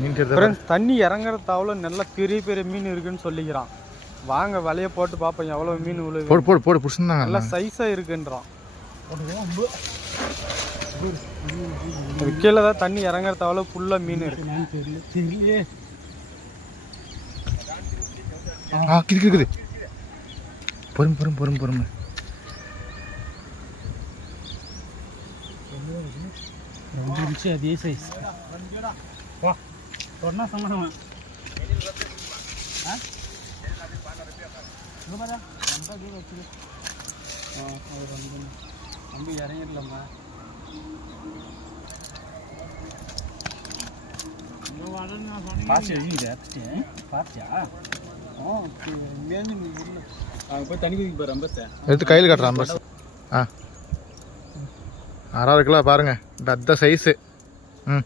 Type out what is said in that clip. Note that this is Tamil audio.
மீன் தண்ணி இறங்குற தாவல நல்லா பெரிய பெரிய மீன் இருக்குன்னு சொல்லிக்கிறான். வாங்க வலைய போட்டு பார்ப்போம் எவ்வளோ மீன் உள்ள போடு போடு போடு புடிச்சுருந்தாங்க. நல்லா சைஸாக இருக்குன்றான். கீழே தான் தண்ணி இறங்குற தாவல ஃபுல்லாக மீன் இருக்கு. இருக்குது பொறுமை பொறுமை பொறுமை பொறுமை. அதே சைஸ் சொன்னா சொன்ன தம்பி இறங்கிடலாமா? போய் தண்ணி குதிக்க போகிற அம்பஸ் எடுத்து கையில் காட்டுறேன் அம்பஸ். 6 கிலோ பாருங்க, டத்த சைஸு. ம்